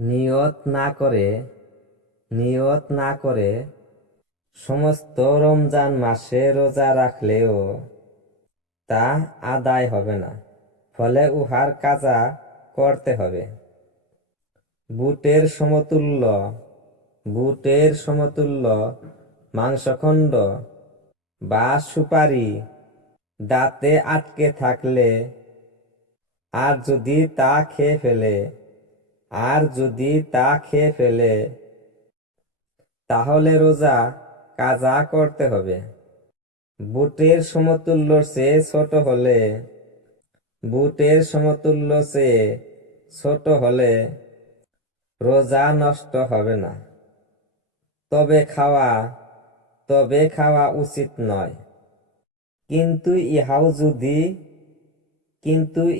নিয়ত না করে সমস্ত রমজান মাসে রোজা রাখলেও তা আদায় হবে না, ফলে উহার কাজা করতে হবে। বুটের সমতুল্য মাংসখণ্ড বা সুপারি দাঁতে আটকে থাকলে আর যদি তা খেয়ে ফেলে তাহলে রোজা কাজা করতে হবে। বুটের সমতুল্য চেয়ে ছোট হলে রোজা নষ্ট হবে না, তবে খাওয়া উচিত নয়। কিন্তু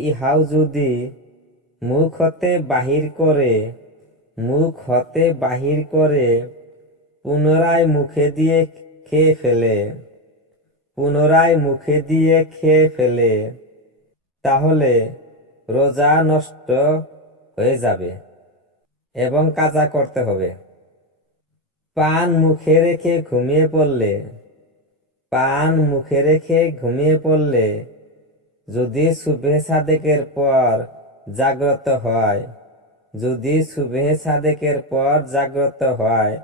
ইহাও যদি মুখ হতে বাহির করে পুনরায় মুখে দিয়ে খেয়ে ফেলে তাহলে রোজা নষ্ট হয়ে যাবে এবং কাজা করতে হবে। পান মুখে রেখে ঘুমিয়ে পড়লে যদি সুবহে সাদেকের পর জাগ্রত হয়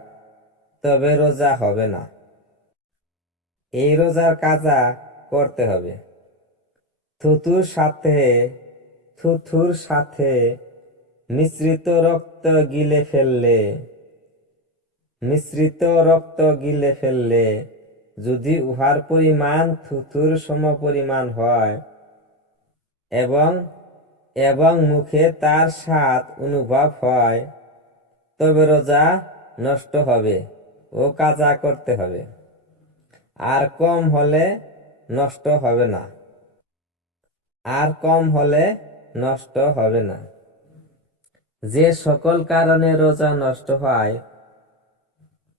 তবে রোজা হবে না। এই রোজার কাজা করতে হবে। থুথুর সাথে মিশ্রিত রক্ত গিলে ফেললে যদি উহার পরিমাণ থুথুর সমপরিমাণ হয় এবং মুখে তার স্বাদ অনুভব হয় তবে রোজা নষ্ট হবে ও কাজা করতে হবে। আর কম হলে নষ্ট হবে না। যে সকল কারণে রোজা নষ্ট হয়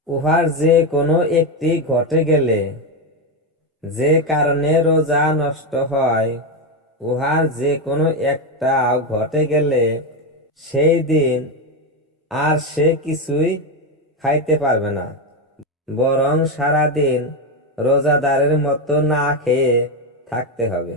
উহার যে কোনো একটি ঘটে গেলে সেই দিন আর সে কিছুই খাইতে পারবে না, বরং সারাদিন রোজাদারের মতো না খেয়ে থাকতে হবে।